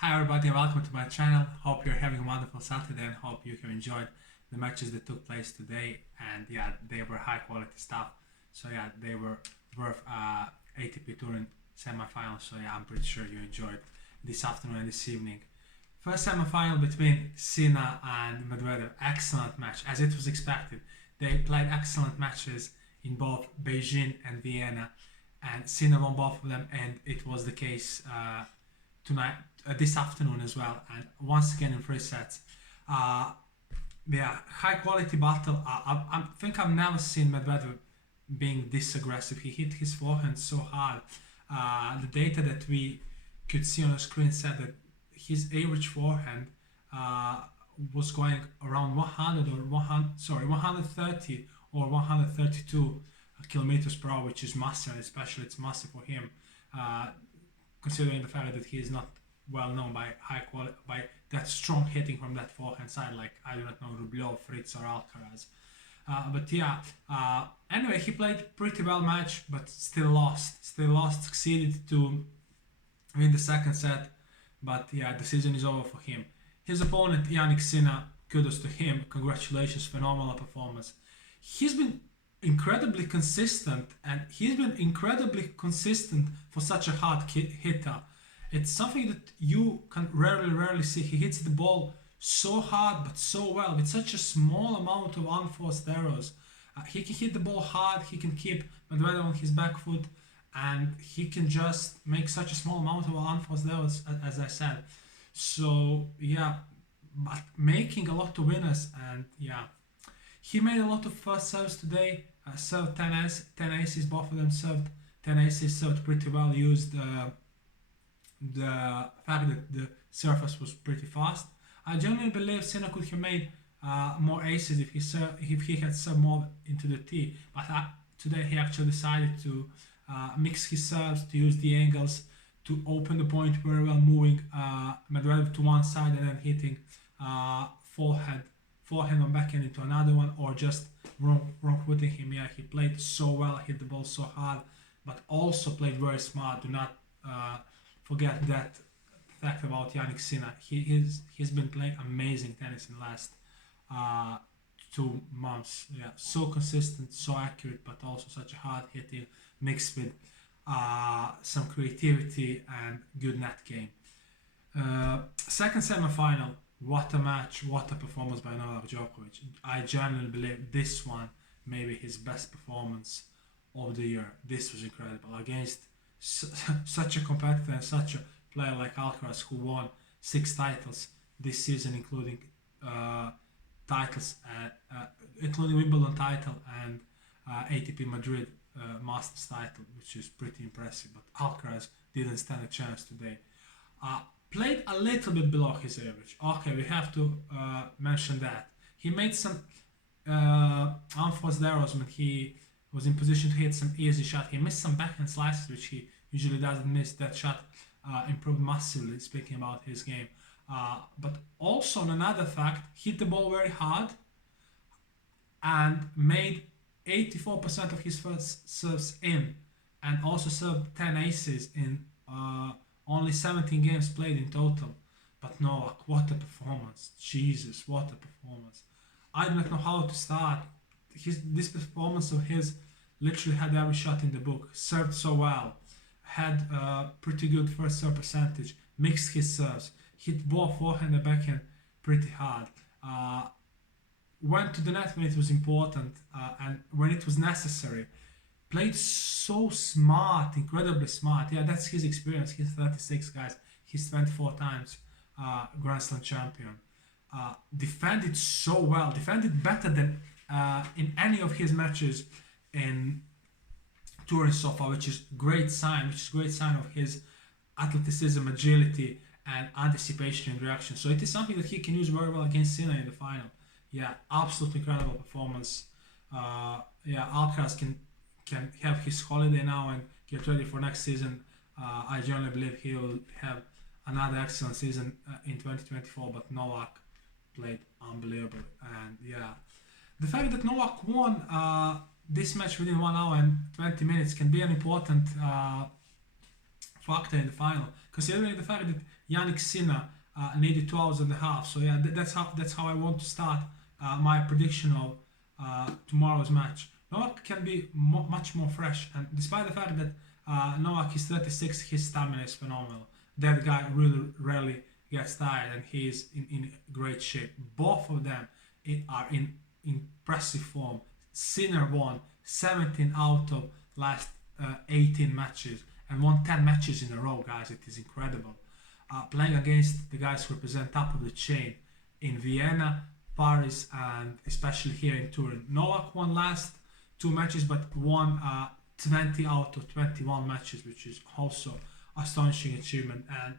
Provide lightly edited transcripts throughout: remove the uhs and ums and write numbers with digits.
Hi everybody, welcome to my channel. Hope you're having a wonderful Saturday and hope you have enjoyed the matches that took place today. And yeah, they were high quality stuff. So yeah, they were worth ATP Turin semi-final. So yeah, I'm pretty sure you enjoyed this afternoon and this evening. First semi-final between Sinner and Medvedev. Excellent match, as it was expected. They played excellent matches in both Beijing and Vienna, and Sinner won both of them, and it was the case tonight, this afternoon as well, and once again in three sets. Uh, yeah, high quality battle. I think I've never seen Medvedev being this aggressive. He hit his forehand so hard. The data that we could see on the screen said that his average forehand uh, was going around 100 or 130 or 132 kilometers per hour, which is massive, and especially it's massive for him, uh, considering the fact that he is not well known by high quality, by that strong hitting from that forehand side, like I do not know Rublev, Fritz, or Alcaraz. But yeah, anyway, he played pretty well match, but still lost. Still lost. Succeeded to win the second set, but yeah, the season is over for him. His opponent, Yannick Sinner, kudos to him. Congratulations, phenomenal performance. He's been incredibly consistent, and he's been incredibly consistent for such a hard hitter. It's something that you can rarely see. He hits the ball so hard but so well with such a small amount of unforced errors. He can hit the ball hard, he can keep Medvedev on his back foot, and he can just make such a small amount of unforced errors, as I said. So yeah, but making a lot of winners, and yeah, he made a lot of first serves today. Served 10 aces, both of them served 10 aces, served pretty well, used the fact that the surface was pretty fast. I genuinely believe Sinner could have made more aces if he had served more into the tee, but today he actually decided to mix his serves, to use the angles, to open the point very well, moving Medvedev to one side and then hitting forehand on backhand into another one, or just wrong footing him. Yeah, he played so well, hit the ball so hard, but also played very smart. Do not forget that fact about Yannick Sinner. He's been playing amazing tennis in the last 2 months. Yeah, so consistent, so accurate, but also such a hard hitting mixed with some creativity and good net game. Second semi-final. What a match! What a performance by Novak Djokovic. I genuinely believe this one may be his best performance of the year. This was incredible against such a competitor and such a player like Alcaraz, who won 6 titles this season, including titles, including Wimbledon title and ATP Madrid Masters title, which is pretty impressive. But Alcaraz didn't stand a chance today. Played a little bit below his average. Okay, we have to mention that. He made some unforced errors when he was in position to hit some easy shot. He missed some backhand slices, which he usually doesn't miss. That shot improved massively, speaking about his game. But also, on another fact, hit the ball very hard and made 84% of his first serves in, and also served 10 aces in only 17 games played in total. But Novak, what a performance. Jesus, what a performance. I do not know how to start. This performance of his literally had every shot in the book. Served so well. Had a pretty good first serve percentage. Mixed his serves. Hit both forehand and backhand pretty hard. Went to the net when it was important and when it was necessary. Played so smart, incredibly smart. Yeah, that's his experience. He's 36, guys. He's 24 times Grand Slam champion. Defended so well. Defended better than in any of his matches in Turin so far, which is great sign. Which is great sign of his athleticism, agility, and anticipation and reaction. So it is something that he can use very well against Sinner in the final. Yeah, absolutely incredible performance. Yeah, Alcaraz can have his holiday now and get ready for next season. I generally believe he will have another excellent season in 2024, but Novak played unbelievable. And yeah, the fact that Novak won this match within 1 hour and 20 minutes can be an important factor in the final, considering the fact that Yannick Sinner needed 2 hours and a half. So yeah, that's how I want to start my prediction of tomorrow's match. Novak can be much more fresh, and despite the fact that Novak is 36, his stamina is phenomenal. That guy really rarely gets tired, and he is in great shape. Both of them are in impressive form. Sinner won 17 out of last 18 matches and won 10 matches in a row, guys. It is incredible. Playing against the guys who represent top of the chain in Vienna, Paris, and especially here in Turin. Novak won last 2 matches, but won 20 out of 21 matches, which is also astonishing achievement. And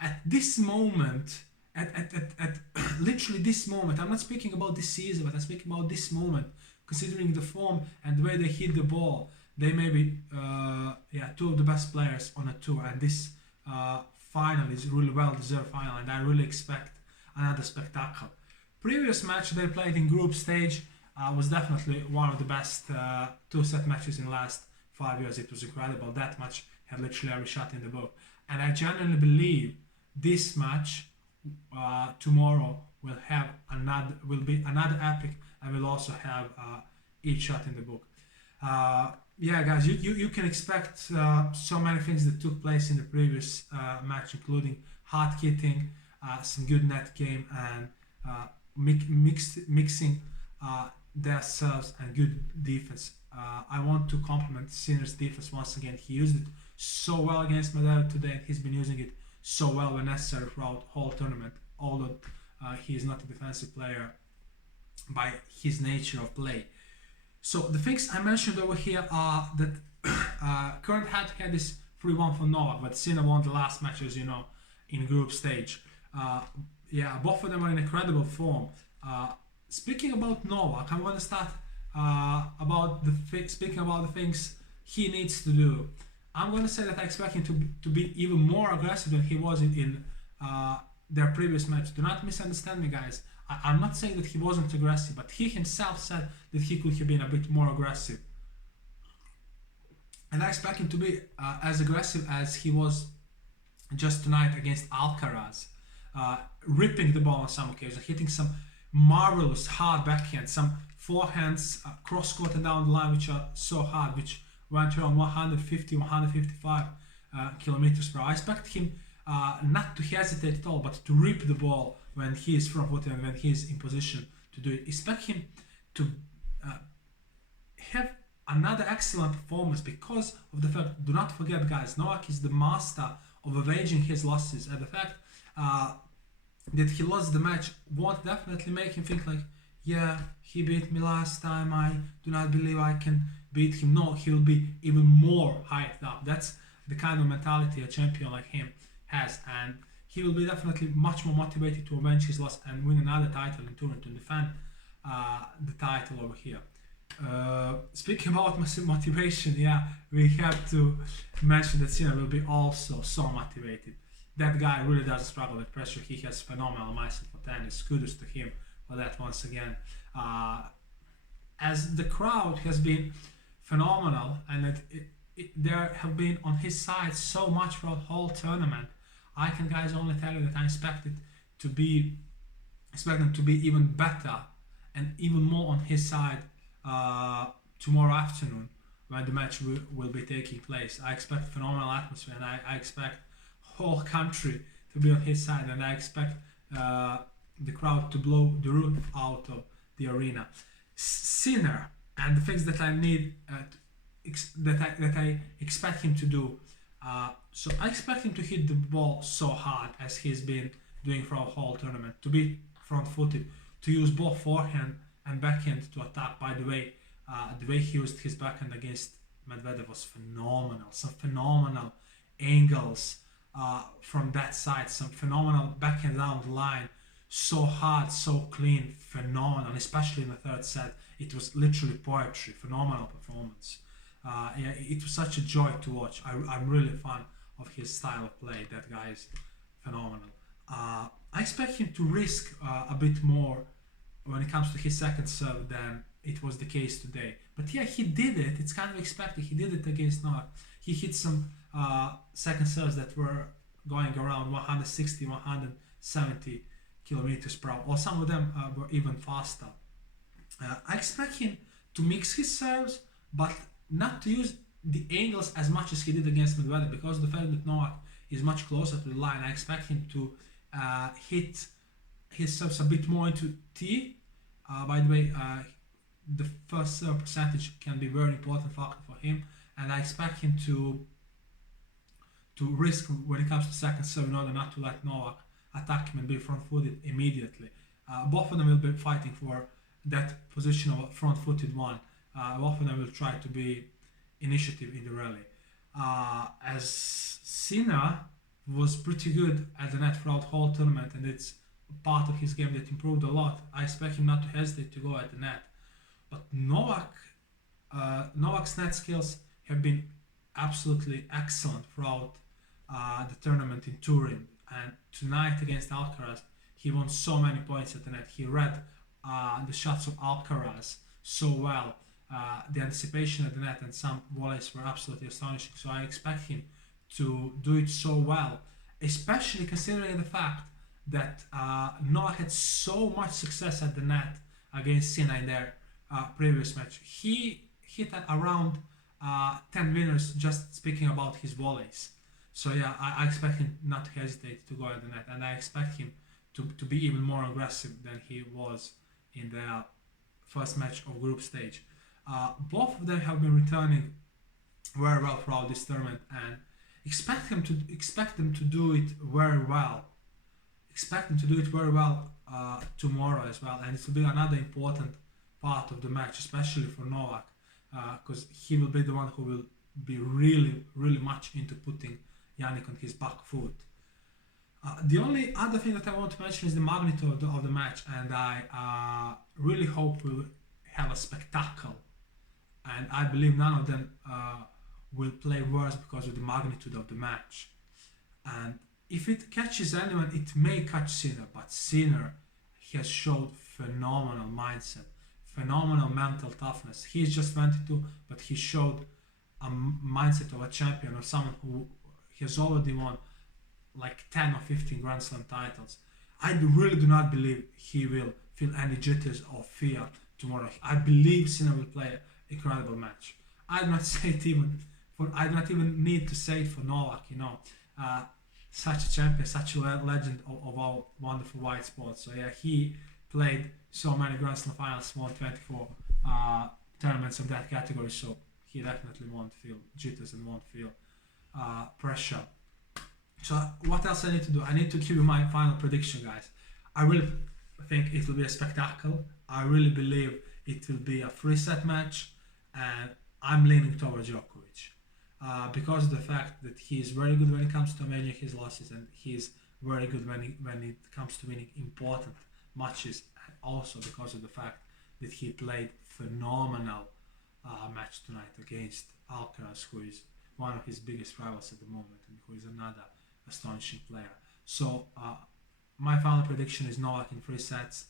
at this moment, at literally this moment, I'm not speaking about this season, but I'm speaking about this moment, considering the form and the way they hit the ball. They may be two of the best players on a tour, and this final is really well deserved final, and I really expect another spectacle. Previous match they played in group stage was definitely one of the best two-set matches in the last 5 years. It was incredible. That match had literally every shot in the book, and I genuinely believe this match tomorrow will be another epic, and will also have each shot in the book. Yeah, guys, you can expect so many things that took place in the previous match, including hard hitting, some good net game, and mixing their serves and good defense. I want to compliment Sinner's defense once again. He used it so well against Medvedev today, and he's been using it so well when necessary throughout the whole tournament, although he is not a defensive player by his nature of play. So the things I mentioned over here are that current head-to-head is 3-1 for Novak, but Sinner won the last match, as you know, in group stage. Both of them are in incredible form. Speaking about Novak, I'm going to start speaking about the things he needs to do. I'm going to say that I expect him to be even more aggressive than he was in their previous match. Do not misunderstand me, guys. I'm not saying that he wasn't aggressive, but he himself said that he could have been a bit more aggressive. And I expect him to be as aggressive as he was just tonight against Alcaraz, ripping the ball on some occasions, hitting some marvelous hard backhand, some forehands cross-court and down the line, which are so hard, which went around 150, 155 kilometers per hour. I expect him not to hesitate at all, but to rip the ball when he is front-footed and when he is in position to do it. Expect him to have another excellent performance because of the fact, do not forget, guys, Novak is the master of avenging his losses, and the fact that he lost the match won't definitely make him think like, yeah, he beat me last time, I do not believe I can beat him. No, he will be even more hyped up. That's the kind of mentality a champion like him has, and he will be definitely much more motivated to avenge his loss and win another title in Turin, to defend the title over here. Speaking about motivation, we have to mention that Sinner will be also so motivated. That guy really doesn't struggle with pressure. He has phenomenal mindset for tennis. Kudos to him for that once again. As the crowd has been phenomenal, and that there have been on his side so much throughout the whole tournament, I can, guys, only tell you that I expect them to be even better and even more on his side tomorrow afternoon when the match will be taking place. I expect phenomenal atmosphere, and I expect whole country to be on his side, and I expect the crowd to blow the roof out of the arena. Sinner and the things that I need that I expect him to do. So I expect him to hit the ball so hard as he's been doing for our whole tournament, to be front-footed, to use both forehand and backhand to attack. By the way he used his backhand against Medvedev was phenomenal. Some phenomenal angles from that side, some phenomenal backhand down the line, so hard, so clean, phenomenal, especially in the third set. It was literally poetry, phenomenal performance. It was such a joy to watch. I'm really a fan of his style of play. That guy is phenomenal. I expect him to risk a bit more when it comes to his second serve than it was the case today. But yeah, he did it. It's kind of expected. He did it against Novak. He hit some second serves that were going around 160, 170 kilometers per hour, or some of them were even faster. I expect him to mix his serves, but not to use the angles as much as he did against Medvedev, because of the fact that Novak is much closer to the line. I expect him to hit his serves a bit more into T. By the way, the first serve percentage can be a very important factor for him, and I expect him to risk when it comes to second serve in order not to let Novak attack him and be front-footed immediately. Both of them will be fighting for that position of a front-footed one. Both of them will try to be initiative in the rally. As Sinner was pretty good at the net throughout the whole tournament, and it's part of his game that improved a lot, I expect him not to hesitate to go at the net. But Novak's net skills have been absolutely excellent throughout the tournament in Turin, and tonight against Alcaraz he won so many points at the net. He read the shots of Alcaraz so well. The anticipation at the net and some volleys were absolutely astonishing, so I expect him to do it so well, especially considering the fact that Novak had so much success at the net against Sinner in their previous match. He hit around 10 winners just speaking about his volleys. So yeah, I expect him not to hesitate to go at the net, and I expect him to be even more aggressive than he was in the first match of group stage. Both of them have been returning very well throughout this tournament, and expect them to do it very well. Expect them to do it very well tomorrow as well, and it will be another important part of the match, especially for Novak, because he will be the one who will be really much into putting Jannik on his back foot. The only other thing that I want to mention is the magnitude of the match, and I really hope we'll have a spectacle, and I believe none of them will play worse because of the magnitude of the match. And if it catches anyone, it may catch Sinner, but Sinner has showed phenomenal mindset, phenomenal mental toughness. He's just 22, but he showed a mindset of a champion, or someone who has already won like 10 or 15 Grand Slam titles. I really do not believe he will feel any jitters or fear tomorrow. I believe Sinner will play an incredible match. I do not say it even for, I do not even need to say it for Novak, such a champion, such a legend of our wonderful white sports. So yeah, he played so many Grand Slam finals, won 24 tournaments of that category, so he definitely won't feel jitters and won't feel pressure. So what else I need to do? I need to give you my final prediction, guys. I really think it will be a spectacle. I really believe it will be a 3-set match, and I'm leaning towards Djokovic because of the fact that he is very good when it comes to managing his losses, and he is very good when it comes to winning important matches, and also because of the fact that he played phenomenal match tonight against Alcaraz, who is one of his biggest rivals at the moment, and who is another astonishing player. So my final prediction is Novak in 3 sets,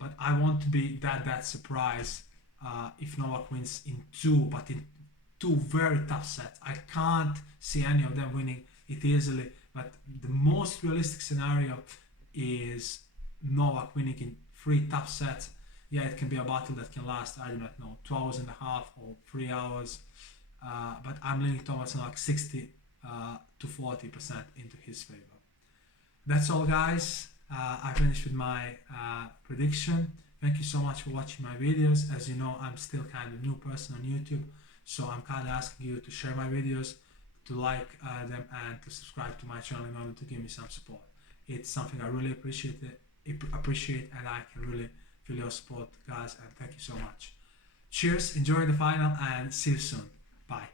but I want to be that surprised if Novak wins in 2, but in 2 very tough sets. I can't see any of them winning it easily, but the most realistic scenario is Novak winning in 3 tough sets. Yeah, it can be a battle that can last, I do not know, 2 hours and a half or 3 hours, but I'm leaning towards like 60 to 40% into his favor. That's all, guys. I finished with my prediction. Thank you so much for watching my videos. As you know, I'm still kind of a new person on YouTube, so I'm kind of asking you to share my videos, to like them, and to subscribe to my channel in order to give me some support. It's something I really appreciate, and I can really feel your support, guys, and thank you so much. Cheers, enjoy the final, and see you soon. Bye.